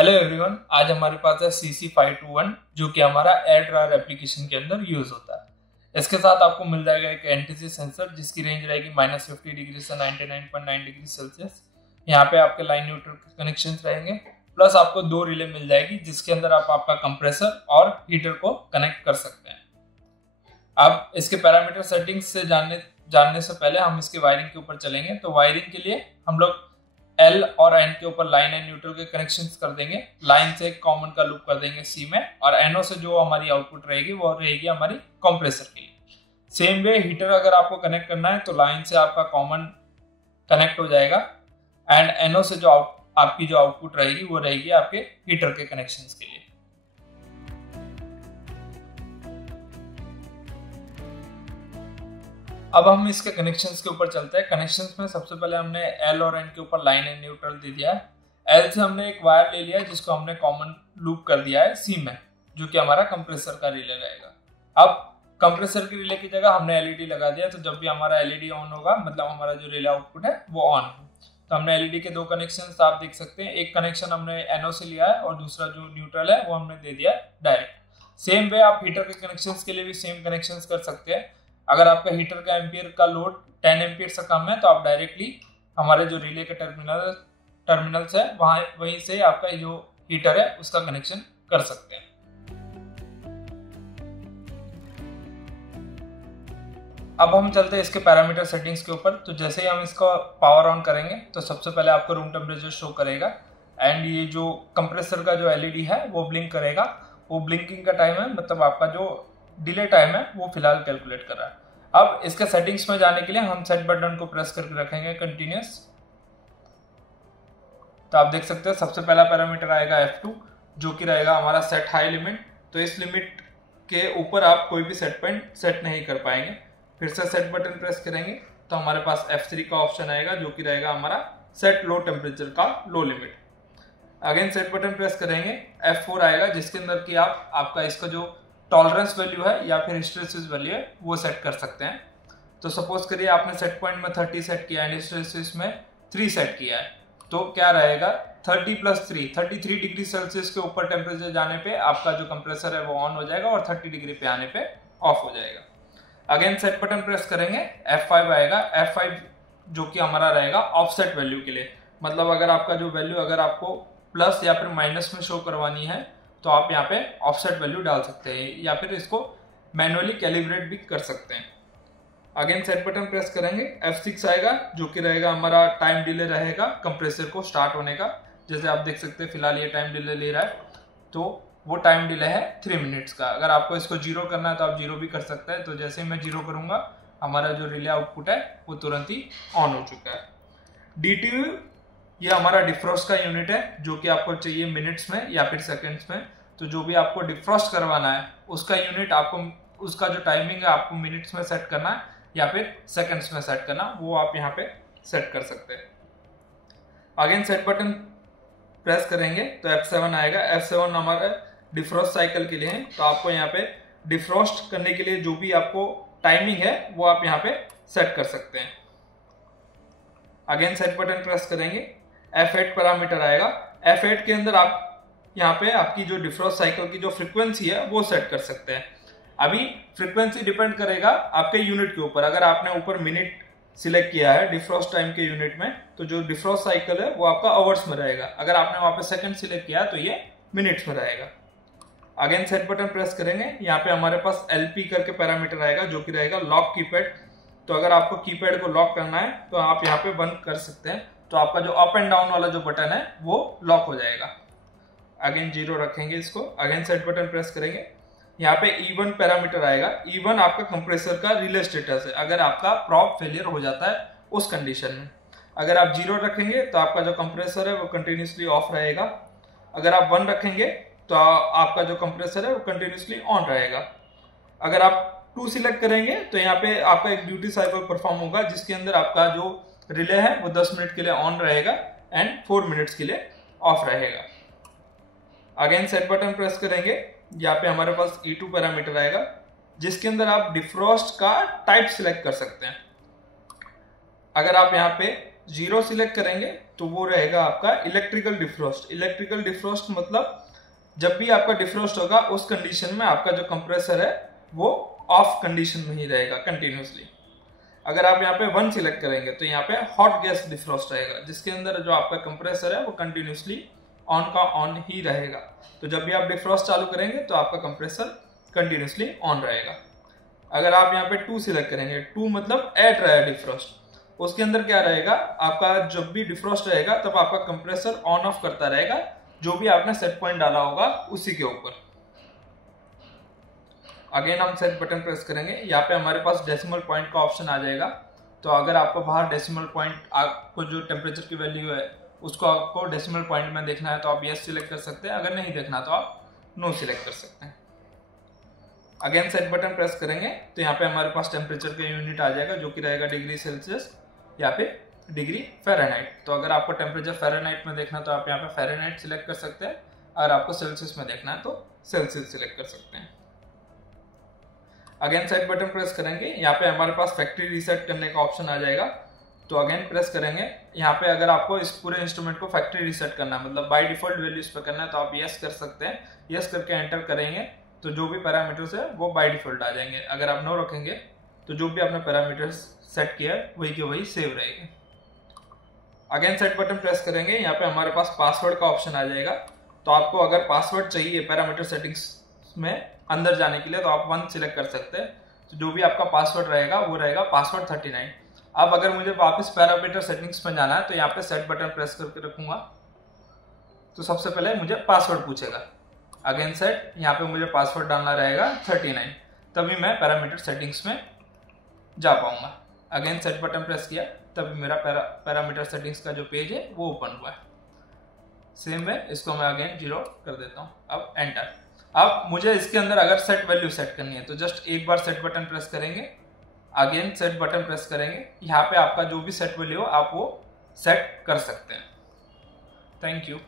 Hello everyone, आज हमारे पास है CC521 जो कि हमारा एयर ड्रायर एप्लीकेशन के अंदर यूज होता है। इसके साथ आपको मिल जाएगा एक एनटीसी सेंसर जिसकी रेंज रहेगी -50 डिग्री से 99.9 डिग्री सेल्सियस। यहाँ पे आपके लाइन न्यूट्रल कनेक्शन रहेंगे, प्लस आपको 2 रिले मिल जाएगी जिसके अंदर आप आपका कंप्रेसर और हीटर को कनेक्ट कर सकते हैं। अब इसके पैरामीटर सेटिंग्स से जानने से पहले हम इसके वायरिंग के ऊपर चलेंगे। तो वायरिंग के लिए हम लोग L और N के ऊपर लाइन एंड न्यूट्रल के कनेक्शंस कर देंगे। लाइन से एक कॉमन का लूप कर देंगे C में, और NO से जो हमारी आउटपुट रहेगी वो रहेगी हमारी कंप्रेसर के लिए। सेम वे हीटर अगर आपको कनेक्ट करना है तो लाइन से आपका कॉमन कनेक्ट हो जाएगा, एंड NO से जो आपकी जो आउटपुट रहेगी वो रहेगी आपके हीटर के कनेक्शंस के लिए। अब हम इसके कनेक्शंस के ऊपर चलते हैं। कनेक्शंस में सबसे पहले हमने L और N के ऊपर लाइन एंड न्यूट्रल दे दिया है। L से हमने एक वायर ले लिया है जिसको हमने कॉमन लूप कर दिया है C में, जो कि हमारा कंप्रेसर का रिले रहेगा। अब कंप्रेसर के रिले की जगह हमने LED लगा दिया, तो जब भी हमारा LED ऑन होगा मतलब हमारा जो रिले आउटपुट है वो ऑन हो। तो हमने LED के 2 कनेक्शन आप देख सकते हैं। एक कनेक्शन हमने NO से लिया है और दूसरा जो न्यूट्रल है वो हमने दे दिया डायरेक्ट। सेम वे आप हीटर के कनेक्शन के लिए भी सेम कनेक्शन कर सकते हैं। अगर आपका हीटर का एम्पियर का लोड 10 एम्पियर से कम है तो आप डायरेक्टली हमारे जो रिले के टर्मिनल्स है वहीं से आपका जो हीटर है उसका कनेक्शन कर सकते हैं। अब हम चलते हैं इसके पैरामीटर सेटिंग्स के ऊपर। तो जैसे ही हम इसको पावर ऑन करेंगे तो सबसे पहले आपको रूम टेम्परेचर शो करेगा, एंड ये जो कंप्रेसर का जो LED है वो ब्लिंक करेगा। वो ब्लिंकिंग का टाइम है, मतलब आपका जो डिले टाइम है वो फिलहाल कैलकुलेट कर रहा है। अब इसके सेटिंग्स में जाने के लिए हम सेट बटन को प्रेस करके रखेंगे कंटिन्यूस। तो आप देख सकते हैं सबसे पहला पैरामीटर आएगा F2 जो कि रहेगा हमारा सेट हाई लिमिट। तो इस लिमिट के ऊपर आप कोई भी सेट पॉइंट सेट नहीं कर पाएंगे। फिर से सेट बटन प्रेस करेंगे तो हमारे पास F3 का ऑप्शन आएगा जो कि रहेगा हमारा सेट लो टेम्परेचर का low limit. Again set button press करेंगे, F4 आएगा जिसके अंदर कि आपका इसका जो टॉलरेंस वैल्यू है या फिर हिस्टेरेसिस वैल्यू है वो सेट कर सकते हैं। तो सपोज करिए आपने सेट पॉइंट में 30 सेट किया है, हिस्टेरेसिस में 3 सेट किया है, तो क्या रहेगा 30 + 3 33 डिग्री सेल्सियस के ऊपर टेम्परेचर जाने पे आपका जो कंप्रेसर है वो ऑन हो जाएगा और 30 डिग्री पे आने पे ऑफ हो जाएगा। अगेन सेट बटन प्रेस करेंगे, F5 आएगा। F5 जो कि हमारा रहेगा ऑफसेट वैल्यू के लिए, मतलब अगर आपका जो वैल्यू अगर आपको प्लस या फिर माइनस में शो करवानी है तो आप यहाँ पे ऑफसेट वैल्यू डाल सकते हैं, या फिर इसको मैनुअली कैलिब्रेट भी कर सकते हैं। अगेन सेट बटन प्रेस करेंगे, F6 आएगा जो कि रहेगा हमारा टाइम डिले रहेगा कंप्रेसर को स्टार्ट होने का। जैसे आप देख सकते हैं फिलहाल ये टाइम डिले ले रहा है, तो वो टाइम डिले है 3 मिनट्स का। अगर आपको इसको 0 करना है तो आप 0 भी कर सकते हैं। तो जैसे ही मैं 0 करूंगा हमारा जो रिले आउटपुट है वो तुरंत ही ऑन हो चुका है। DTU ये हमारा डिफ्रॉस्ट का यूनिट है जो कि आपको चाहिए मिनट्स में या फिर सेकंड्स में। तो जो भी आपको डिफ्रॉस्ट करवाना है उसका यूनिट आपको, उसका जो टाइमिंग है आपको मिनट्स में सेट करना है या फिर सेकंड्स में सेट करना, वो आप यहाँ पे सेट कर सकते हैं। अगेन सेट बटन प्रेस करेंगे तो F7 आएगा। F7 हमारा डिफ्रॉस्ट साइकिल के लिए है। तो आपको यहाँ पे डिफ्रॉस्ट करने के लिए जो भी आपको टाइमिंग है वो आप यहाँ पे सेट कर सकते हैं। अगेन सेट बटन प्रेस करेंगे, F8 पैरामीटर आएगा। F8 के अंदर आप यहाँ पे आपकी जो डिफ्रॉस्ट साइकिल की जो फ्रीक्वेंसी है वो सेट कर सकते हैं। अभी फ्रीक्वेंसी डिपेंड करेगा आपके यूनिट के ऊपर। अगर आपने ऊपर मिनट सिलेक्ट किया है डिफ्रॉस्ट टाइम के यूनिट में, तो जो डिफ्रॉस्ट साइकिल है वो आपका आवर्स में रहेगा। अगर आपने वहां पे सेकंड सिलेक्ट किया तो ये मिनट्स में रहेगा। अगेन सेट बटन प्रेस करेंगे, यहाँ पे हमारे पास LP करके पैरामीटर आएगा जो कि रहेगा लॉक कीपैड। तो अगर आपको कीपैड को लॉक करना है तो आप यहाँ पे बंद कर सकते हैं, तो आपका जो अप एंड डाउन वाला जो बटन है वो लॉक हो जाएगा। अगेन 0 रखेंगे इसको। अगेन सेट बटन प्रेस करेंगे, यहाँ पे E1 पैरामीटर आएगा। E1 आपका कंप्रेसर का रिले स्टेटस है, अगर आपका प्रॉप फेलियर हो जाता है उस कंडीशन में। अगर आप 0 रखेंगे तो आपका जो कंप्रेसर है वो कंटिन्यूसली ऑफ रहेगा। अगर आप 1 रखेंगे तो आपका जो कंप्रेसर है वो कंटिन्यूसली ऑन रहेगा। अगर आप 2 सिलेक्ट करेंगे तो यहाँ पे आपका एक ड्यूटी साइकिल परफॉर्म होगा जिसके अंदर आपका जो रिले है वो 10 मिनट के लिए ऑन रहेगा एंड 4 मिनट्स के लिए ऑफ रहेगा। अगेन सेट बटन प्रेस करेंगे, यहाँ पे हमारे पास E2 पैरामीटर आएगा जिसके अंदर आप डिफ्रॉस्ट का टाइप सिलेक्ट कर सकते हैं। अगर आप यहाँ पे 0 सिलेक्ट करेंगे तो वो रहेगा आपका इलेक्ट्रिकल डिफ्रॉस्ट। इलेक्ट्रिकल डिफ्रॉस्ट मतलब जब भी आपका डिफ्रॉस्ट होगा उस कंडीशन में आपका जो कंप्रेसर है वो ऑफ कंडीशन में ही रहेगा कंटिन्यूसली। अगर आप यहाँ पे 1 सिलेक्ट करेंगे तो यहाँ पे हॉट गैस डिफ्रॉस्ट रहेगा, जिसके अंदर जो आपका कंप्रेसर है वो कंटिन्यूसली ऑन का ऑन ही रहेगा। तो जब भी आप डिफ्रॉस्ट चालू करेंगे तो आपका कंप्रेसर कंटिन्यूसली ऑन रहेगा। अगर आप यहाँ पे 2 सिलेक्ट करेंगे, 2 मतलब एयर ड्रायर डिफ्रॉस्ट, उसके अंदर क्या रहेगा, आपका जब भी डिफ्रॉस्ट रहेगा तब आपका कंप्रेसर ऑन ऑफ करता रहेगा, जो भी आपने सेट पॉइंट डाला होगा उसी के ऊपर। अगेन हम सेट बटन प्रेस करेंगे, यहाँ पे हमारे पास डेसिमल पॉइंट का ऑप्शन आ जाएगा। तो अगर आपको बाहर डेसिमल पॉइंट, आपको जो टेम्परेचर की वैल्यू है उसको आपको डेसिमल पॉइंट में देखना है तो आप यस सिलेक्ट कर सकते हैं, अगर नहीं देखना तो आप नो सिलेक्ट कर सकते हैं। अगेन सेट बटन प्रेस करेंगे तो यहाँ पे हमारे पास टेम्परेचर का यूनिट आ जाएगा, जो कि रहेगा डिग्री सेल्सियस या फिर डिग्री फ़ारेनहाइट। तो अगर आपको टेम्परेचर फ़ारेनहाइट में देखना तो आप यहाँ पे फ़ारेनहाइट सिलेक्ट कर सकते हैं, अगर आपको सेल्सियस में देखना है तो सेल्सियस सिलेक्ट कर सकते हैं। अगेन सेट बटन प्रेस करेंगे, यहाँ पे हमारे पास फैक्ट्री रीसेट करने का ऑप्शन आ जाएगा। तो अगेन प्रेस करेंगे, यहाँ पे अगर आपको इस पूरे इंस्ट्रूमेंट को फैक्ट्री रीसेट करना है, मतलब बाय डिफॉल्ट वैल्यूज पे करना है, तो आप यस कर सकते हैं। यस करके एंटर करेंगे तो जो भी पैरामीटर्स है वो बाय डिफॉल्ट आ जाएंगे। अगर आप नो रखेंगे तो जो भी आपने पैरामीटर्स सेट किया है वही के वही सेव रहेंगे। अगेन सेट बटन प्रेस करेंगे, यहाँ पे हमारे पास पासवर्ड का ऑप्शन आ जाएगा। तो आपको अगर पासवर्ड चाहिए पैरामीटर सेटिंग्स में अंदर जाने के लिए तो आप 1 सिलेक्ट कर सकते हैं। तो जो भी आपका पासवर्ड रहेगा वो रहेगा पासवर्ड 39। अब अगर मुझे वापस पैरामीटर सेटिंग्स में जाना है तो यहाँ पे सेट बटन प्रेस करके रखूंगा, तो सबसे पहले मुझे पासवर्ड पूछेगा। अगेन सेट, यहाँ पे मुझे पासवर्ड डालना रहेगा 39, तभी मैं पैरामीटर सेटिंग्स में जा पाऊंगा। अगेन सेट बटन प्रेस किया तभी मेरा पैरामीटर सेटिंग्स का जो पेज है वो ओपन हुआ है। सेम है, इसको मैं अगेन 0 कर देता हूँ। अब एंटर। अब मुझे इसके अंदर अगर सेट वैल्यू सेट करनी है तो जस्ट एक बार सेट बटन प्रेस करेंगे, अगेन सेट बटन प्रेस करेंगे, यहाँ पे आपका जो भी सेट वैल्यू हो आप वो सेट कर सकते हैं। Thank you.